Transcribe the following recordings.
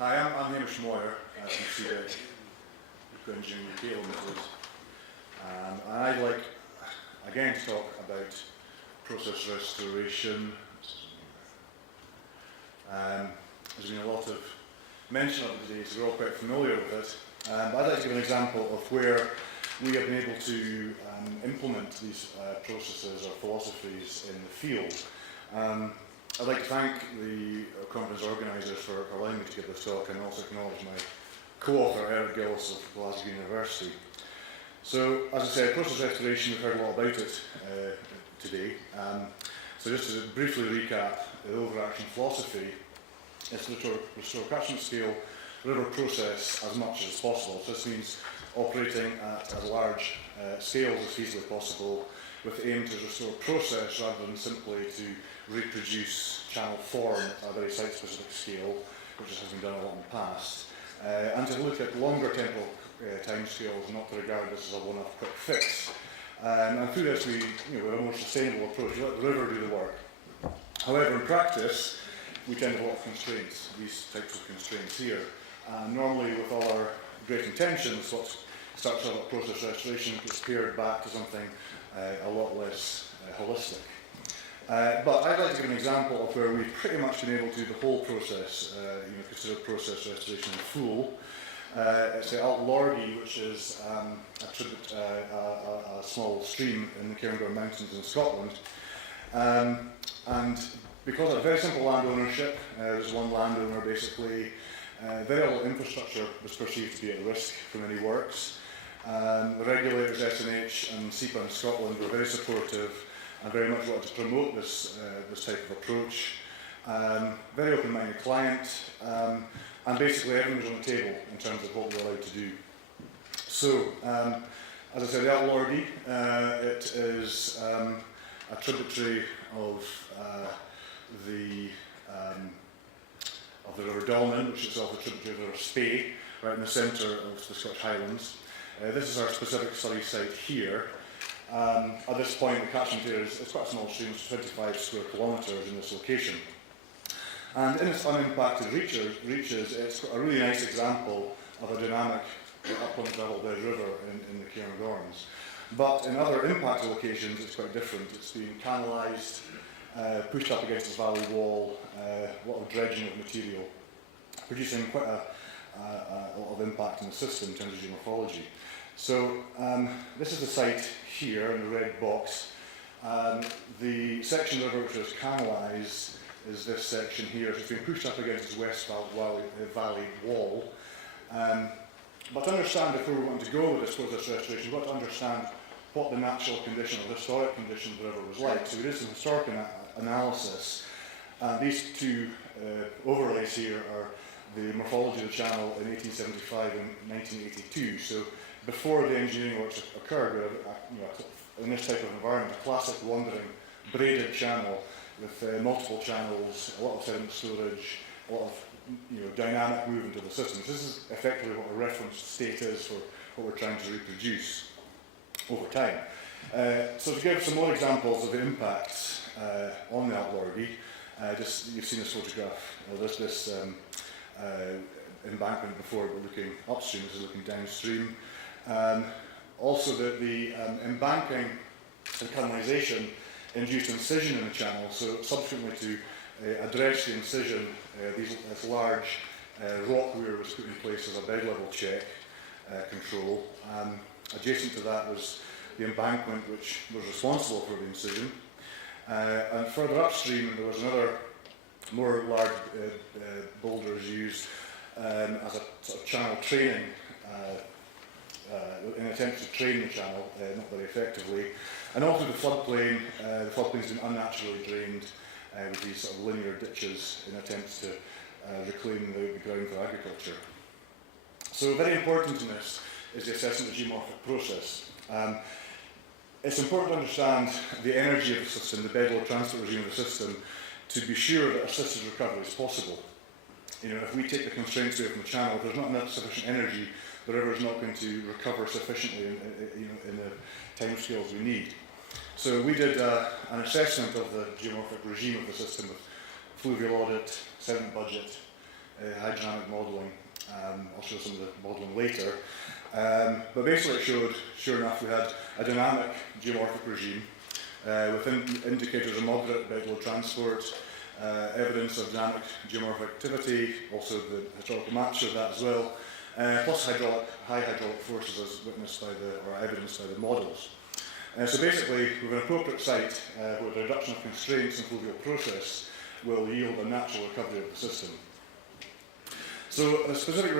Hi, I'm Moir from the Engineering UK Limited, and I'd like again to talk about process restoration. There's been a lot of mention of it today, so we're all quite familiar with it. But I'd like to give an example of where we have been able to implement these processes or philosophies in the field. I'd like to thank the conference organisers for allowing me to give this talk, and also acknowledge my co-author, Eric Gillis of Glasgow University. So, as I said, process restoration, we've heard a lot about it today. So just to briefly recap, the overarching philosophy is to restore catchment scale river process as much as possible. So this means operating at as large scales as feasibly possible, with the aim to restore process rather than simply to reproduce channel form at a very site-specific scale, which has been done a lot in the past, and to look at longer temporal timescales, not to regard this as a one-off quick fix. And through this, we have a more sustainable approach. We let the river do the work. However, in practice, we tend to have a lot of constraints, these types of constraints here. Normally, with all our great intentions, what starts out with process restoration gets pared back to something a lot less holistic. But I'd like to give an example of where we've pretty much been able to do the whole process, consider process restoration in full. It's the Alt Lorgie, which is a small stream in the Cairngorm Mountains in Scotland. And because of very simple land ownership, there's one landowner basically, very little infrastructure was perceived to be at risk from any works. The regulators, SNH and SEPA in Scotland, were very supportive and very much wanted to promote this type of approach. Very open-minded client, and basically everything was on the table in terms of what we were allowed to do. So, as I said, the Alt Lorgie, it is a tributary of the River Dolman, which is itself a tributary of the River Spey, right in the centre of the Scottish Highlands. This is our specific study site here. At this point, the catchment area is quite a small stream, it's 25 square kilometres in this location. And in its unimpacted reaches, it's a really nice example of a dynamic upland level bed river in the Cairngorms. But in other impacted locations, it's quite different. It's being canalised, pushed up against this valley wall, a lot of dredging of material, producing quite a lot of impact in the system in terms of geomorphology. So this is the site here in the red box. The section of the river which is canalised is this section here. So it's been pushed up against this west valley wall. But to understand, if we were wanting to go with this process restoration, we've got to understand what the natural condition or the historic condition of the river was like. So we did some historic analysis. These two overlays here are the morphology of the channel in 1875 and 1982. So before the engineering works occurred, in this type of environment, a classic wandering braided channel with multiple channels, a lot of sediment storage, a lot of dynamic movement of the system. So this is effectively what a reference state is for what we're trying to reproduce over time. So to give some more examples of the impacts on the Alt Lorgie, you've seen this photograph, this embankment before, but looking upstream, this is looking downstream. Also the embanking and canalisation induced incision in the channel, so subsequently to address the incision, this large rock weir was put in place as a bed level check control. Adjacent to that was the embankment which was responsible for the incision. And further upstream there was another more large boulders used as a sort of channel training, in an attempt to train the channel, not very effectively. And also the floodplain's been unnaturally drained with these sort of linear ditches in attempts to reclaim the ground for agriculture. So very important in this is the assessment of the geomorphic process. It's important to understand the energy of the system, the bedload transport regime of the system, to be sure that assisted recovery is possible. If we take the constraints away from the channel, if there's not enough sufficient energy, the river is not going to recover sufficiently in the timescales we need. So we did an assessment of the geomorphic regime of the system with fluvial audit, sediment budget, hydrodynamic modelling. I'll show some of the modelling later. But basically it showed, sure enough, we had a dynamic geomorphic regime with indicators of moderate bedload transport, evidence of dynamic geomorphic activity, also the hydraulic maps showed that as well, plus high hydraulic forces as witnessed by or evidenced by the models. So basically, with an appropriate site where the reduction of constraints and fluvial process will yield a natural recovery of the system. So the specific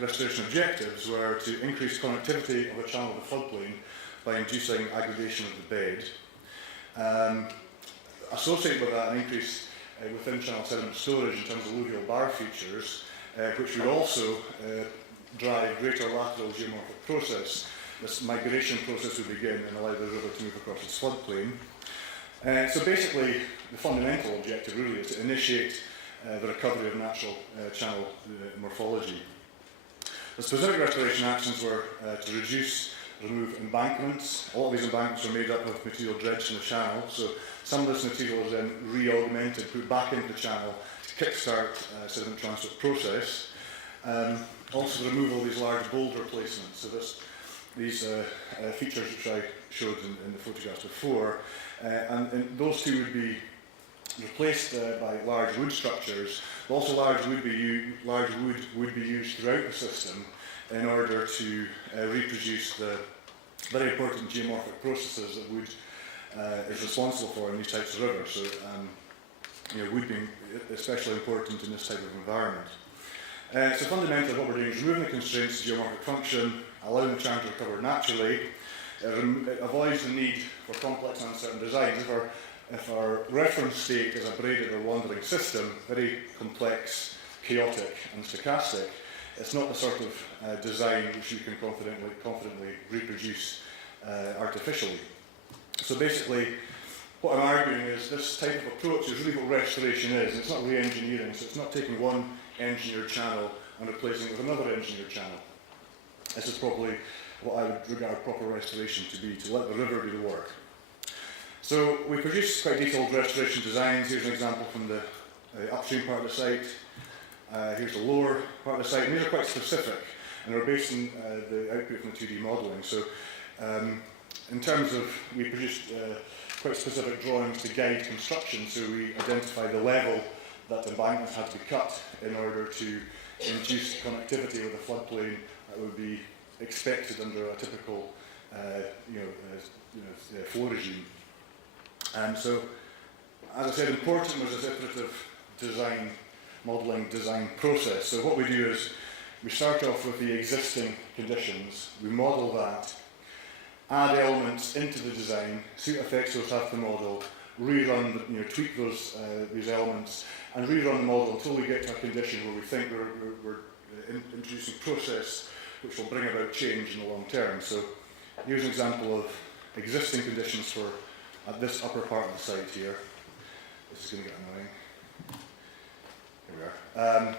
restoration objectives were to increase connectivity of a channel of the floodplain by inducing aggregation of the bed. Associated with that, an increase within channel sediment storage in terms of alluvial bar features, which would also drive greater lateral geomorphic process. This migration process would begin and allow the river to move across its floodplain. So basically, the fundamental objective really is to initiate the recovery of natural channel morphology. The specific restoration actions were to remove embankments. All of these embankments are made up of material dredged in the channel, so some of this material is then re-augmented, put back into the channel to kickstart sediment transport process. Also the removal of these large boulder placements. So these features which I showed in the photographs before, and those two would be replaced by large wood structures. But also large wood would be used throughout the system in order to reproduce the very important geomorphic processes that wood is responsible for in these types of rivers. So wood being especially important in this type of environment. So fundamentally what we're doing is removing the constraints to geomorphic function, allowing the channel to recover naturally. It avoids the need for complex and uncertain designs. If our reference state is a braided or wandering system, very complex, chaotic and stochastic, it's not the sort of design which you can confidently reproduce artificially. So basically, what I'm arguing is this type of approach is really what restoration is. It's not re-engineering, so it's not taking one engineered channel and replacing it with another engineered channel. This is probably what I would regard proper restoration to be, to let the river do the work. So we produced quite detailed restoration designs. Here's an example from the upstream part of the site. Here's the lower part of the site, and these are quite specific, and they're based on the output from the 2D modelling. So in terms of, we produced quite specific drawings to guide construction, so we identified the level that embankments had to be cut in order to induce connectivity with the floodplain that would be expected under a typical flow regime. So, as I said, important was this iterative modelling design process. So what we do is we start off with the existing conditions, we model that, add elements into the design, see what effects those have to the model, rerun, tweak these elements, and rerun the model until we get to a condition where we think we're introducing a process which will bring about change in the long term. So here's an example of existing conditions for at this upper part of the site here. This is going to get annoying. Here we are.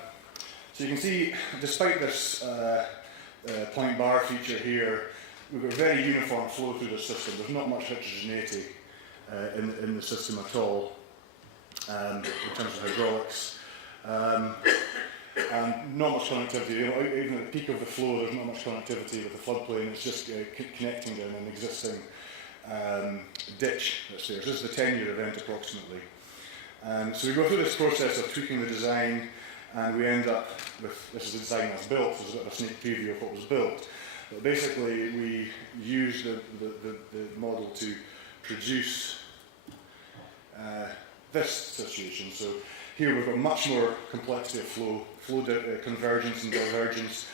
So you can see, despite this point bar feature here, we've got very uniform flow through the system. There's not much heterogeneity in the system at all in terms of hydraulics. And not much connectivity. Even at the peak of the flow, there's not much connectivity with the floodplain. It's just connecting down an existing ditch that's there. So this is the 10-year event approximately. So we go through this process of tweaking the design, and we end up with, this is the design that's built, so there's a bit of a sneak preview of what was built. But basically we use the model to produce this situation. So here we've got much more complexity of flow convergence and divergence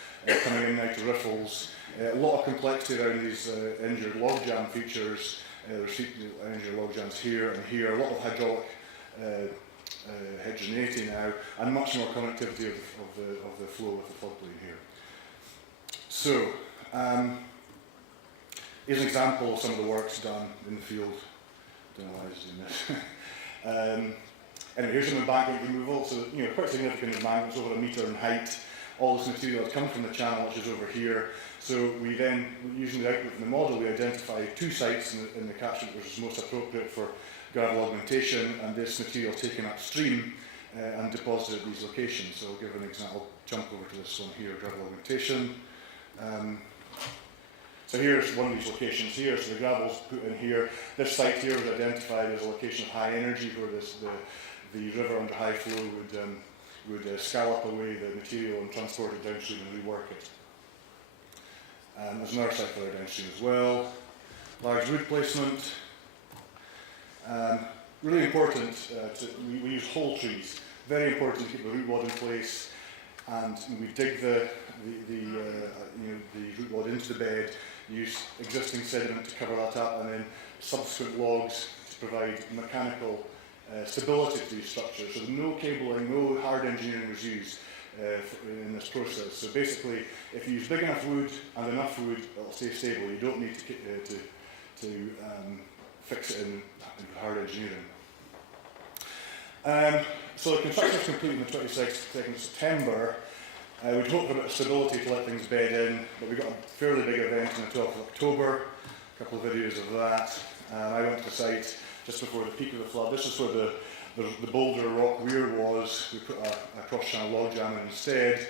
coming in and out of riffles. A lot of complexity around these injured logjam features. There's injured logjams here and here. A lot of hydraulic heterogeneity now, and much more connectivity of the flow with the floodplain here. So here's an example of some of the works done in the field. Don't know why I was doing this. Anyway, here's some embankment removal. So quite significant embankments, over 1 metre in height. All this material has come from the channel, which is over here. So we then, using the output from the model, we identify 2 sites in the catchment which is most appropriate for gravel augmentation, and this material taken upstream and deposited at these locations. So I'll give an example, I'll jump over to this one here, gravel augmentation. So here's one of these locations here, so the gravel's put in here. This site here was identified as a location of high energy where the river under high flow would scallop away the material and transport it downstream and rework it. There's another site further downstream as well. Large wood placement. Really important, we use whole trees. Very important to keep the root wad in place, and we dig the root wad into the bed, use existing sediment to cover that up, and then subsequent logs to provide mechanical stability to these structures. So there's no cabling, no hard engineering was used in this process. So basically, if you use big enough wood and enough wood, it'll stay stable. You don't need to fix it in hard engineering. So the construction was complete on the 22nd of September. We'd hoped for a bit of stability to let things bed in, but we got a fairly big event on the 12th of October. A couple of videos of that. I went to the site just before the peak of the flood. This is where the boulder rock weir was. We put a cross-channel log jam in instead,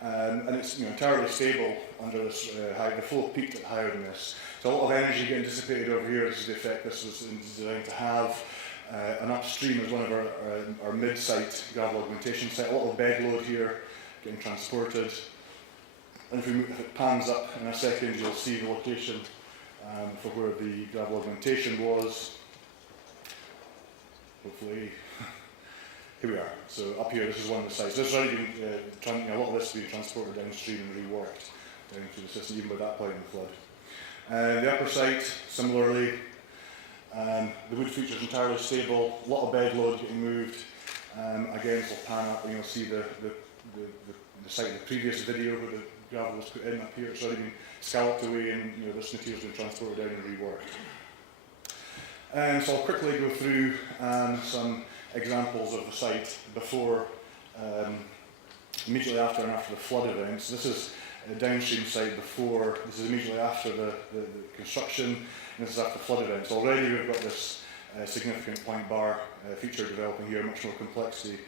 and it's entirely stable under this high. The flow peaked at higher than this. So a lot of energy getting dissipated over here. This is the effect this was designed to have. And upstream is one of our mid-site gravel augmentation site. A lot of bed load here getting transported. And if it pans up in a second, you'll see the location for where the gravel augmentation was. Hopefully, here we are. So up here, this is one of the sites. This has already been, a lot of this has been transported downstream and reworked down through the system, even by that point in the flood. The upper site, similarly, the wood feature is entirely stable. A lot of bed load getting moved. Again, it'll pan up, and you'll see the site in the previous video where the gravel was put in up here. It's already been scalloped away, and this material's been transported down and reworked. So I'll quickly go through some examples of the site before, immediately after and after the flood events. This is a downstream site before, this is immediately after the construction, and this is after the flood events. Already we've got this significant point bar feature developing here, much more complexity,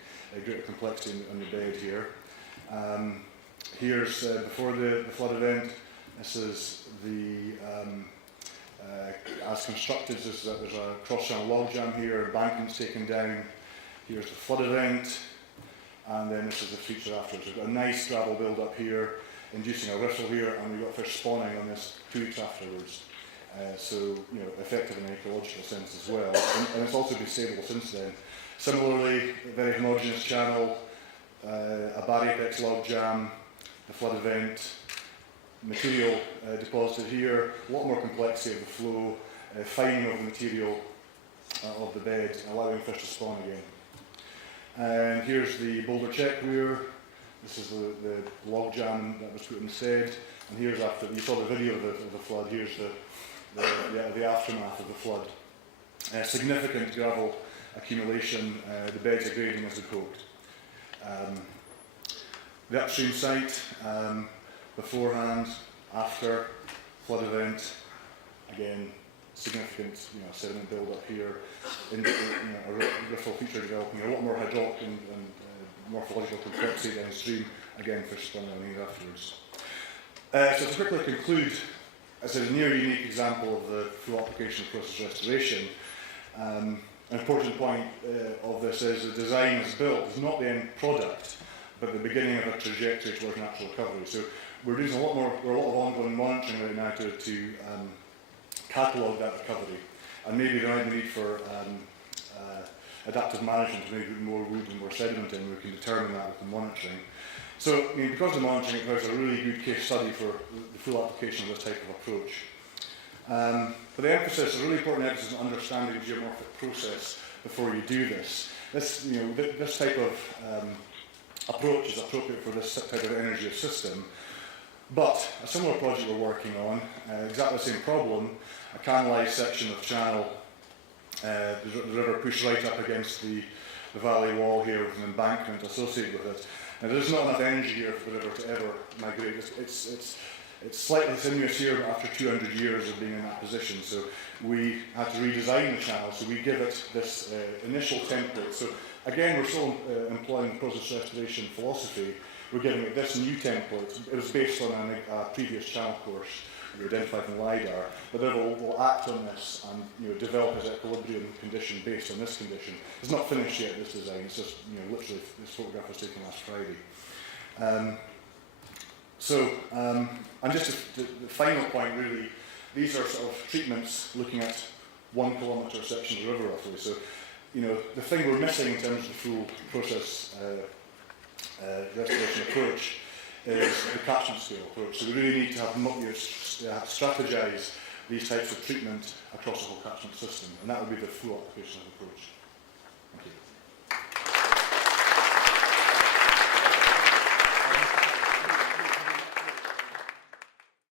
greater complexity on the bed here. Here's before the flood event. This is the as constructed. There's a cross-channel log jam here, embankments taken down. Here's the flood event, and then this is the feature afterwards. We've got a nice gravel build up here, inducing a riffle here, and we've got fish spawning on this 2 weeks afterwards. So, effective in an ecological sense as well, and it's also been stable since then. Similarly, a very homogeneous channel, a bad apex log jam, the flood event, material deposited here, a lot more complexity of the flow, fining of the material of the bed, allowing fish to spawn again. And here's the boulder check weir. This is the log jam that was put instead. And here's after, you saw the video of the flood, here's the aftermath of the flood. Significant gravel accumulation, the beds are grading as we hoped. The upstream site, beforehand, after, flood event, again, significant sediment build up here, a riffle feature developing, a lot more hydraulic and morphological complexity downstream, again fish spawning on here afterwards. So to quickly conclude, as a near unique example of the full application of process restoration, an important point of this is the design as built is not the end product, but the beginning of a trajectory towards natural recovery. So we're doing a lot of ongoing monitoring right now to catalogue that recovery, and maybe there might be need for adaptive management to maybe more wood and more sediment in. We can determine that with the monitoring. So because of monitoring, it provides a really good case study for the full application of this type of approach. But the emphasis, a really important emphasis on understanding the geomorphic process before you do this. This type of approach is appropriate for this type of energy system. But a similar project we're working on, exactly the same problem, a canalised section of channel, the river pushed right up against the valley wall here with an embankment associated with it. Now there's not enough energy here for the river to ever migrate. It's slightly sinuous here, but after 200 years of being in that position, so we had to redesign the channel, so we give it this initial template. So again, we're still employing process restoration philosophy. We're giving it this new template. It was based on a previous channel course we identified in LiDAR, but then we'll act on this and develop its equilibrium condition based on this condition. It's not finished yet, this design. It's just literally this photograph was taken last Friday. And just the final point really, these are sort of treatments looking at 1 kilometre sections of river roughly. So, the thing we're missing in terms of the full process restoration approach is the catchment scale approach. So we really need to have strategize these types of treatment across the whole catchment system, and that would be the full application of the approach. Thank you.